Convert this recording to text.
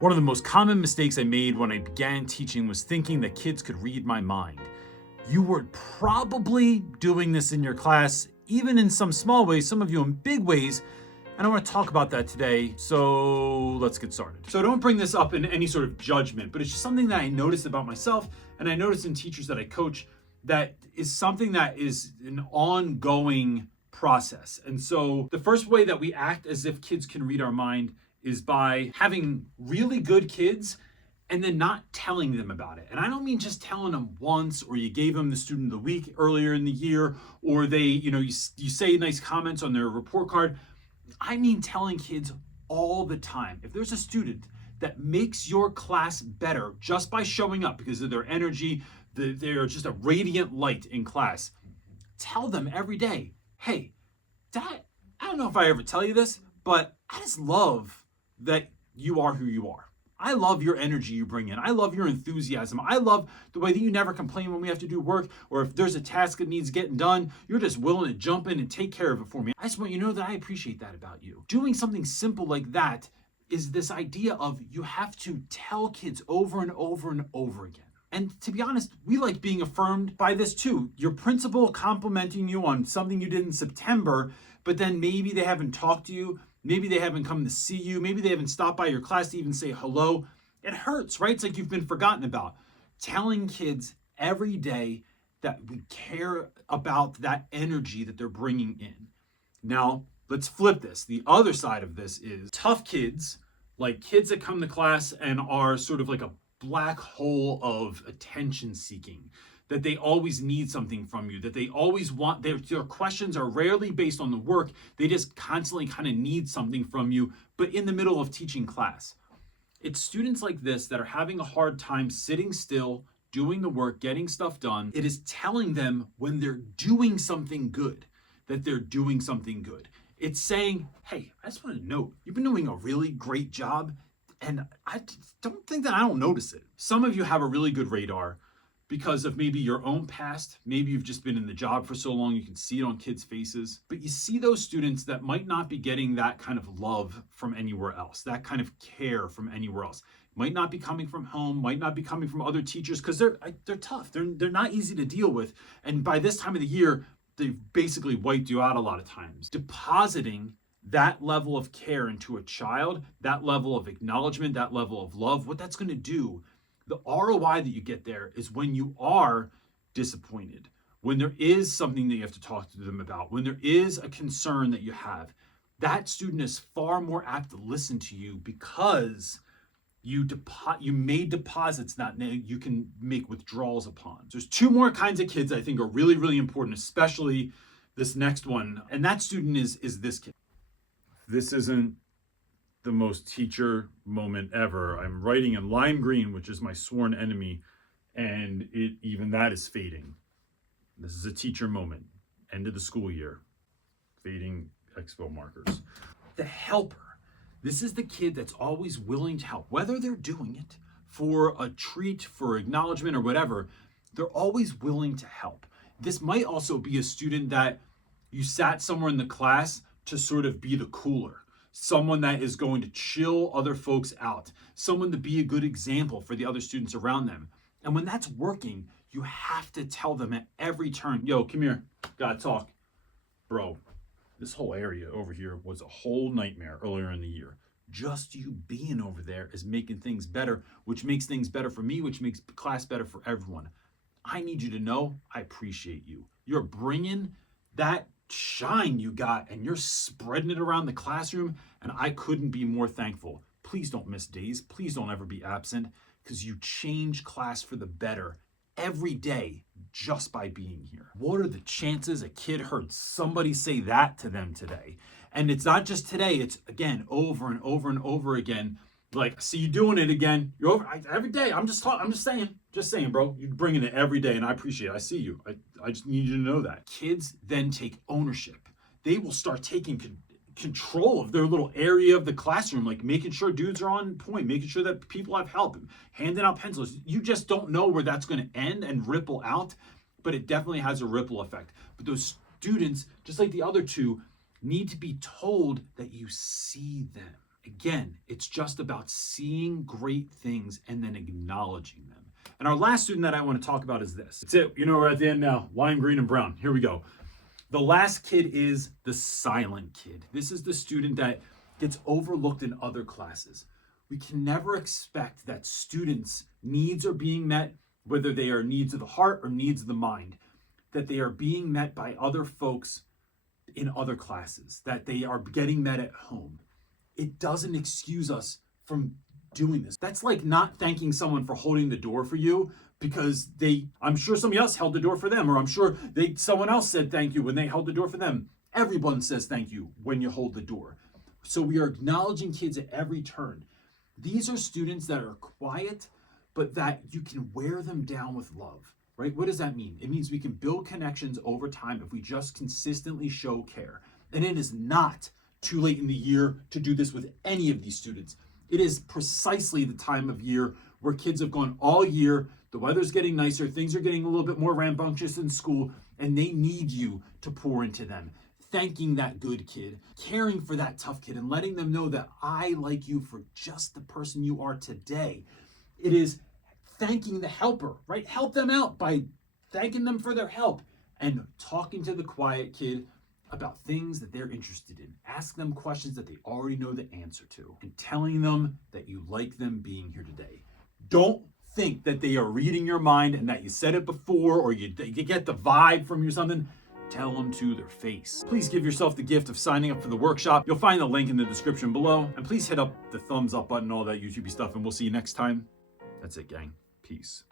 One of the most common mistakes I made when I began teaching was thinking that kids could read my mind. You were probably doing this in your class, even in some small ways, some of you in big ways, and I want to talk about that today, so let's get started. So don't bring this up in any sort of judgment, but it's just something that I noticed about myself, and I noticed in teachers that I coach, that is something that is an ongoing process. And so the first way that we act as if kids can read our mind is by having really good kids and then not telling them about it. And I don't mean just telling them once, or you gave them the student of the week earlier in the year, or they, you say nice comments on their report card. I mean telling kids all the time. If there's a student that makes your class better just by showing up because of their energy, they're just a radiant light in class, tell them every day, hey, I don't know if I ever tell you this, but I just love that you are who you are. I love your energy you bring in. I love your enthusiasm. I love the way that you never complain when we have to do work, or if there's a task that needs getting done, you're just willing to jump in and take care of it for me. I just want you to know that I appreciate that about you. Doing something simple like that is this idea of you have to tell kids over and over and over again. And to be honest, we like being affirmed by this too. Your principal complimenting you on something you did in September, but then maybe they haven't talked to you. Maybe they haven't come to see you. Maybe they haven't stopped by your class to even say hello. It hurts, right? It's like you've been forgotten about. Telling kids every day that we care about that energy that they're bringing in. Now, let's flip this. The other side of this is tough kids, like kids that come to class and are sort of like a black hole of attention seeking, that they always need something from you, that they always want, their questions are rarely based on the work. They just constantly kind of need something from you, but in the middle of teaching class. It's students like this that are having a hard time sitting still, doing the work, getting stuff done. It is telling them when they're doing something good, that they're doing something good. It's saying, hey, I just want to note, you've been doing a really great job, and I don't think that I don't notice it. Some of you have a really good radar because of maybe your own past. Maybe you've just been in the job for so long, you can see it on kids' faces. But you see those students that might not be getting that kind of love from anywhere else, that kind of care from anywhere else. Might not be coming from home, might not be coming from other teachers, because they're tough. They're not easy to deal with. And by this time of the year, they've basically wiped you out a lot of times. Depositing that level of care into a child, that level of acknowledgement, that level of love, what that's going to do, the ROI that you get there is when you are disappointed, when there is something that you have to talk to them about, when there is a concern that you have, that student is far more apt to listen to you because you made deposits that you can make withdrawals upon. There's two more kinds of kids I think are really, really important, especially this next one. And that student is this kid. This isn't the most teacher moment ever. I'm writing in lime green, which is my sworn enemy, and even that is fading. This is a teacher moment. End of the school year. Fading expo markers. The helper. This is the kid that's always willing to help. Whether they're doing it for a treat, for acknowledgement, or whatever, they're always willing to help. This might also be a student that you sat somewhere in the class to sort of be the cooler. Someone that is going to chill other folks out, someone to be a good example for the other students around them. And when that's working, you have to tell them at every turn, yo, come here, gotta talk. Bro, this whole area over here was a whole nightmare earlier in the year. Just you being over there is making things better, which makes things better for me, which makes class better for everyone. I need you to know I appreciate you. You're bringing that shine you got and you're spreading it around the classroom, and I couldn't be more thankful. Please don't miss days. Please don't ever be absent, because you change class for the better every day just by being here. What are the chances a kid heard somebody say that to them today? And it's not just today, it's again over and over and over again. Like, see you doing it again. You're over every day. I'm just saying, bro. You're bringing it every day, and I appreciate it. I see you. I just need you to know that. Kids then take ownership. They will start taking control of their little area of the classroom, like making sure dudes are on point, making sure that people have help, handing out pencils. You just don't know where that's going to end and ripple out, but it definitely has a ripple effect. But those students, just like the other two, need to be told that you see them. Again, it's just about seeing great things and then acknowledging them. And our last student that I want to talk about is this. That's it. You know, we're at the end now. Lime, green, and brown. Here we go. The last kid is the silent kid. This is the student that gets overlooked in other classes. We can never expect that students' needs are being met, whether they are needs of the heart or needs of the mind, that they are being met by other folks in other classes, that they are getting met at home. It doesn't excuse us from doing this. That's like not thanking someone for holding the door for you because I'm sure somebody else held the door for them, or I'm sure someone else said thank you when they held the door for them. Everyone says thank you when you hold the door. So we are acknowledging kids at every turn. These are students that are quiet, but that you can wear them down with love, right? What does that mean? It means we can build connections over time if we just consistently show care. And it is not too late in the year to do this with any of these students. It is precisely the time of year where kids have gone all year, the weather's getting nicer, things are getting a little bit more rambunctious in school, and they need you to pour into them. Thanking that good kid, caring for that tough kid, and letting them know that I like you for just the person you are today. It is thanking the helper, right? Help them out by thanking them for their help and talking to the quiet kid about things that they're interested in. Ask them questions that they already know the answer to and telling them that you like them being here today. Don't think that they are reading your mind and that you said it before or you get the vibe from you or something. Tell them to their face. Please give yourself the gift of signing up for the workshop. You'll find the link in the description below. And please hit up the thumbs up button, all that YouTube stuff, and we'll see you next time. That's it, gang. Peace.